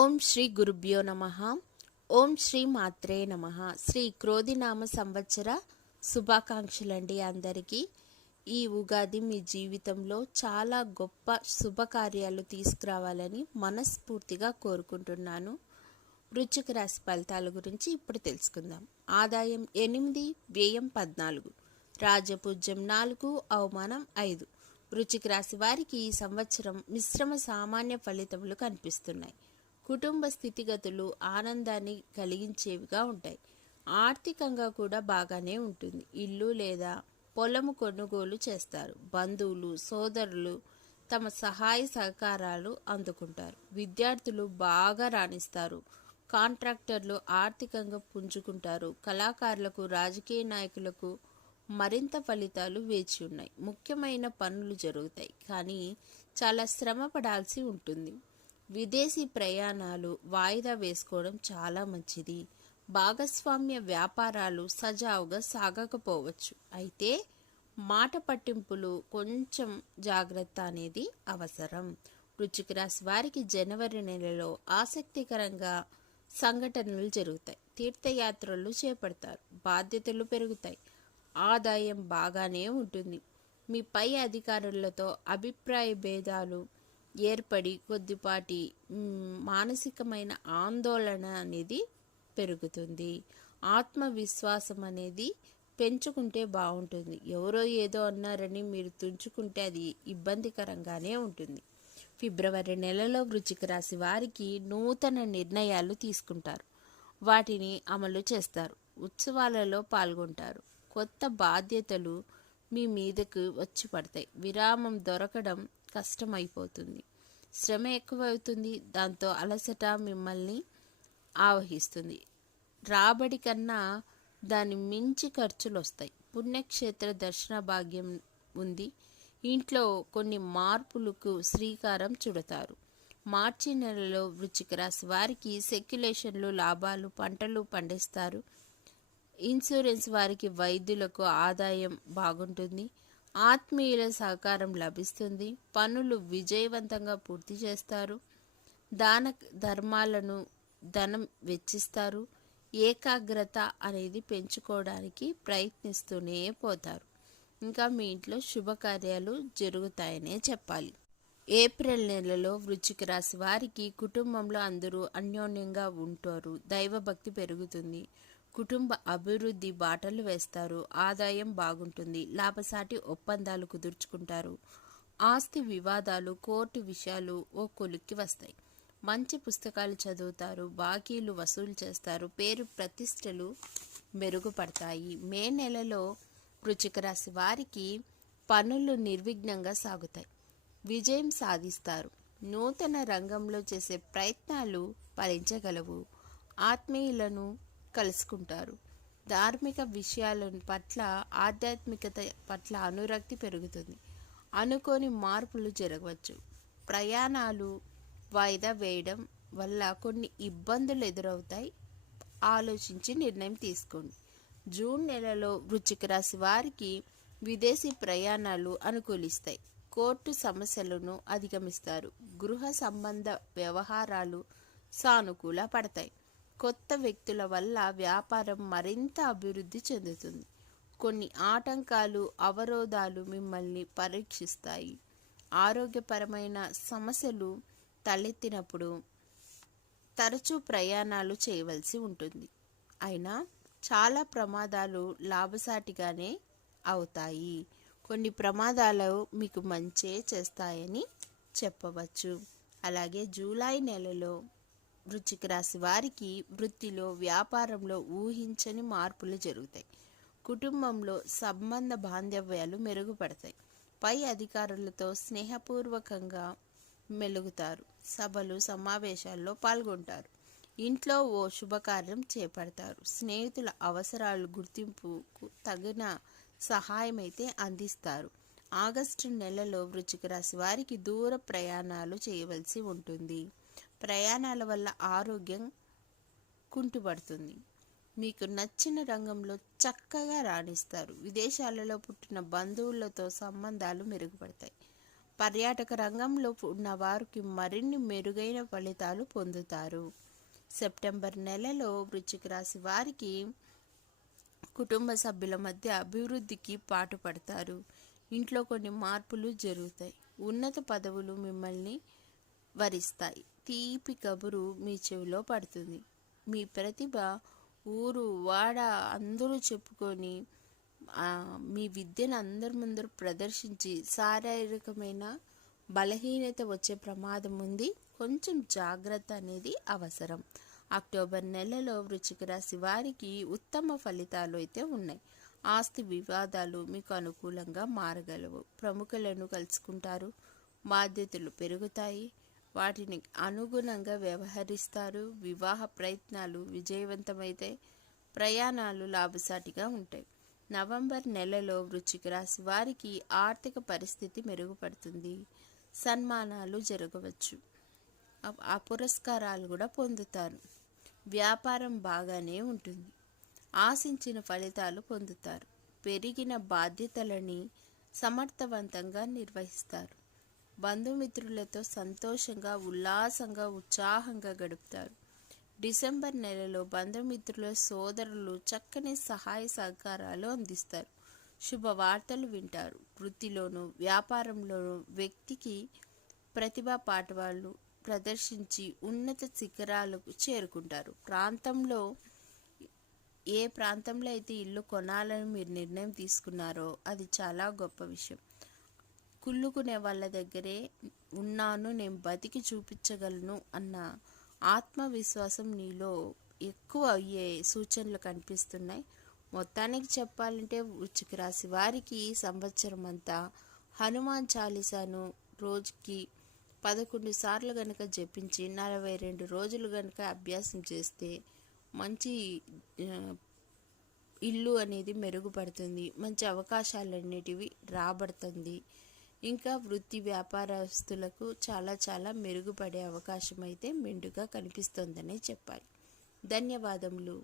ఓం శ్రీ గురుభ్యో నమః. ఓం శ్రీ మాత్రే నమః. శ్రీ క్రోధినామ సంవత్సర శుభాకాంక్షలండి అందరికీ. ఈ ఉగాది మీ జీవితంలో చాలా గొప్ప శుభకార్యాలు తీసుకురావాలని మనస్ఫూర్తిగా కోరుకుంటున్నాను. వృశ్చిక రాశి ఫలితాల గురించి ఇప్పుడు తెలుసుకుందాం. ఆదాయం 8, వ్యయం 14, రాజపూజ్యం 4, అవమానం 5. వృశ్చిక రాశి వారికి ఈ సంవత్సరం మిశ్రమ సామాన్య ఫలితములు కనిపిస్తున్నాయి. కుటుంబ స్థితిగతులు ఆనందాన్ని కలిగించేవిగా ఉంటాయి. ఆర్థికంగా కూడా బాగానే ఉంటుంది. ఇల్లు లేదా పొలము కొనుగోలు చేస్తారు. బంధువులు, సోదరులు తమ సహాయ సహకారాలు అందుకుంటారు. విద్యార్థులు బాగా రాణిస్తారు. కాంట్రాక్టర్లు ఆర్థికంగా పుంజుకుంటారు. కళాకారులకు, రాజకీయ నాయకులకు మరింత ఫలితాలు వేచి ఉన్నాయి. ముఖ్యమైన పనులు జరుగుతాయి, కానీ చాలా శ్రమ పడాల్సి ఉంటుంది. విదేశీ ప్రయాణాలు వాయిదా వేసుకోవడం చాలా మంచిది. భాగస్వామ్య వ్యాపారాలు సజావుగా సాగకపోవచ్చు, అయితే మాట పట్టింపులు కొంచెం జాగ్రత్త అనేది అవసరం. వృశ్చిక రాశి వారికి జనవరి నెలలో ఆసక్తికరంగా సంఘటనలు జరుగుతాయి. తీర్థయాత్రలు చేపడతారు. బాధ్యతలు పెరుగుతాయి. ఆదాయం బాగానే ఉంటుంది. మీ పై అధికారులతో అభిప్రాయ భేదాలు ఏర్పడి కొద్దిపాటి మానసికమైన ఆందోళన అనేది పెరుగుతుంది. ఆత్మవిశ్వాసం అనేది పెంచుకుంటే బాగుంటుంది. ఎవరో ఏదో అన్నారని మీరు తుంచుకుంటే అది ఇబ్బందికరంగానే ఉంటుంది. ఫిబ్రవరి నెలలో వృశ్చిక రాశి వారికి నూతన నిర్ణయాలు తీసుకుంటారు. వాటిని అమలు చేస్తారు. ఉత్సవాలలో పాల్గొంటారు. కొత్త బాధ్యతలు మీ మీదకు వచ్చి పడతాయి. విరామం దొరకడం కష్టమైపోతుంది. శ్రమ ఎక్కువవుతుంది. దాంతో అలసట మిమ్మల్ని ఆవహిస్తుంది. రాబడి కన్నా దాని మించి ఖర్చులు వస్తాయి. పుణ్యక్షేత్ర దర్శన భాగ్యం ఉంది. ఇంట్లో కొన్ని మార్పులకు శ్రీకారం చుడతారు. మార్చి నెలలో వృశ్చిక రాశి వారికి సెక్యులేషన్లు, లాభాలు, పంటలు పండిస్తారు. ఇన్సూరెన్స్ వారికి, వైద్యులకు ఆదాయం బాగుంటుంది. ఆత్మీయుల సహకారం లభిస్తుంది. పనులు విజయవంతంగా పూర్తి చేస్తారు. దాన ధర్మాలను ధనం వెచ్చిస్తారు. ఏకాగ్రత అనేది పెంచుకోవడానికి ప్రయత్నిస్తూనే పోతారు. ఇంకా మీ ఇంట్లో శుభకార్యాలు జరుగుతాయనే చెప్పాలి. ఏప్రిల్ నెలలో వృశ్చిక రాశి వారికి కుటుంబంలో అందరూ అన్యోన్యంగా ఉంటారు. దైవభక్తి పెరుగుతుంది. కుటుంబ అభివృద్ధి బాటలు వేస్తారు. ఆదాయం బాగుంటుంది. లాభసాటి ఒప్పందాలు కుదుర్చుకుంటారు. ఆస్తి వివాదాలు, కోర్టు విషయాలు ఓ కొలిక్కి వస్తాయి. మంచి పుస్తకాలు చదువుతారు. బాకీలు వసూలు చేస్తారు. పేరు ప్రతిష్టలు మెరుగుపడతాయి. మే నెలలో వృశ్చిక రాశి వారికి పనులు నిర్విఘ్నంగా సాగుతాయి. విజయం సాధిస్తారు. నూతన రంగంలో చేసే ప్రయత్నాలు ఫలించగలవు. ఆత్మీయులను కలుసుకుంటారు. ధార్మిక విషయాల పట్ల, ఆధ్యాత్మికత పట్ల అనురక్తి పెరుగుతుంది. అనుకోని మార్పులు జరగవచ్చు. ప్రయాణాలు వాయిదా వేయడం వల్ల కొన్ని ఇబ్బందులు ఎదురవుతాయి. ఆలోచించి నిర్ణయం తీసుకోండి. జూన్ నెలలో వృశ్చిక రాశి వారికి విదేశీ ప్రయాణాలు అనుకూలిస్తాయి. కోర్టు సమస్యలను అధిగమిస్తారు. గృహ సంబంధ వ్యవహారాలు సానుకూల పడతాయి. కొత్త వ్యక్తుల వల్ల వ్యాపారం మరింత అభివృద్ధి చెందుతుంది. కొన్ని ఆటంకాలు, అవరోధాలు మిమ్మల్ని పరీక్షిస్తాయి. ఆరోగ్యపరమైన సమస్యలు తలెత్తినప్పుడు తరచూ ప్రయాణాలు చేయవలసి ఉంటుంది. అయినా చాలా ప్రమాదాలు లాభసాటిగానే అవుతాయి. కొన్ని ప్రమాదాలు మీకు మంచే చేస్తాయని చెప్పవచ్చు. అలాగే జూలై నెలలో వృశ్చిక రాశి వారికి వృత్తిలో, వ్యాపారంలో ఊహించని మార్పులు జరుగుతాయి. కుటుంబంలో సంబంధ బాంధవ్యాలు మెరుగుపడతాయి. పై అధికారులతో స్నేహపూర్వకంగా మెలుగుతారు. సభలు, సమావేశాల్లో పాల్గొంటారు. ఇంట్లో ఓ శుభకార్యం చేపడతారు. స్నేహితుల అవసరాలు గుర్తింపుకు తగిన సహాయం అయితే అందిస్తారు. ఆగస్టు నెలలో వృశ్చిక రాశి వారికి దూర ప్రయాణాలు చేయవలసి ఉంటుంది. ప్రయాణాల వల్ల ఆరోగ్యం కుంటుపడుతుంది. మీకు నచ్చిన రంగంలో చక్కగా రాణిస్తారు. విదేశాలలో పుట్టిన బంధువులతో సంబంధాలు మెరుగుపడతాయి. పర్యాటక రంగంలో ఉన్న వారికి మరిన్ని మెరుగైన ఫలితాలు పొందుతారు. సెప్టెంబర్ నెలలో వృశ్చిక రాశి వారికి కుటుంబ సభ్యుల మధ్య అభివృద్ధికి పాటుపడతారు. ఇంట్లో కొన్ని మార్పులు జరుగుతాయి. ఉన్నత పదవులు మిమ్మల్ని వరిస్తాయి. తీపి కబురు మీ చెవిలో పడుతుంది. మీ ప్రతిభ ఊరు వాడ అందరూ చెప్పుకొని మీ విద్యను అందరి ముందర ప్రదర్శించి శారీరకమైన బలహీనత వచ్చే ప్రమాదం ఉంది. కొంచెం జాగ్రత్త అనేది అవసరం. అక్టోబర్ నెలలో వృశ్చిక రాశి వారికి ఉత్తమ ఫలితాలు అయితే ఉన్నాయి. ఆస్తి వివాదాలు మీకు అనుకూలంగా మారగలవు. ప్రముఖులను కలుసుకుంటారు. బాధ్యతలు పెరుగుతాయి. వాటిని అనుగుణంగా వ్యవహరిస్తారు. వివాహ ప్రయత్నాలు విజయవంతమైతే ప్రయాణాలు లాభసాటిగా ఉంటాయి. నవంబర్ నెలలో వృశ్చిక రాశి వారికి ఆర్థిక పరిస్థితి మెరుగుపడుతుంది. సన్మానాలు జరగవచ్చు. ఆ పురస్కారాలు కూడా పొందుతారు. వ్యాపారం బాగానే ఉంటుంది. ఆశించిన ఫలితాలు పొందుతారు. పెరిగిన బాధ్యతలని సమర్థవంతంగా నిర్వహిస్తారు. బంధుమిత్రులతో సంతోషంగా ఉల్లాసంగా ఉత్సాహంగా గడుపుతారు. డిసెంబర్ నెలలో బంధుమిత్రుల సోదరులు చక్కని సహాయ సహకారాలు అందిస్తారు. శుభవార్తలు వింటారు. వృత్తిలోనూ వ్యాపారంలోనూ వ్యక్తికి ప్రతిభా పాఠవాళ్ళు ప్రదర్శించి ఉన్నత శిఖరాలకు చేరుకుంటారు. ఏ ప్రాంతంలో అయితే ఇల్లు కొనాలని మీరు నిర్ణయం తీసుకున్నారో అది చాలా గొప్ప విషయం. కుళ్ళుకునే వాళ్ళ దగ్గరే ఉన్నాను, నేను బతికి చూపించగలను అన్న ఆత్మవిశ్వాసం నీలో ఎక్కువ అయ్యే సూచనలు కనిపిస్తున్నాయి. మొత్తానికి చెప్పాలంటే వృశ్చిక రాశి వారికి సంవత్సరం అంతా హనుమాన్ చాలీసాను రోజుకి 11 సార్లు కనుక జపించి 42 రోజులు కనుక అభ్యాసం చేస్తే మంచి ఇల్లు అనేది మెరుగుపడుతుంది. మంచి అవకాశాలు అనేటివి రాబడుతుంది. ఇంకా వృత్తి వ్యాపారస్తులకు చాలా మెరుగుపడే అవకాశం అయితే మెండుగా కనిపిస్తుందనే చెప్పాలి. ధన్యవాదములు.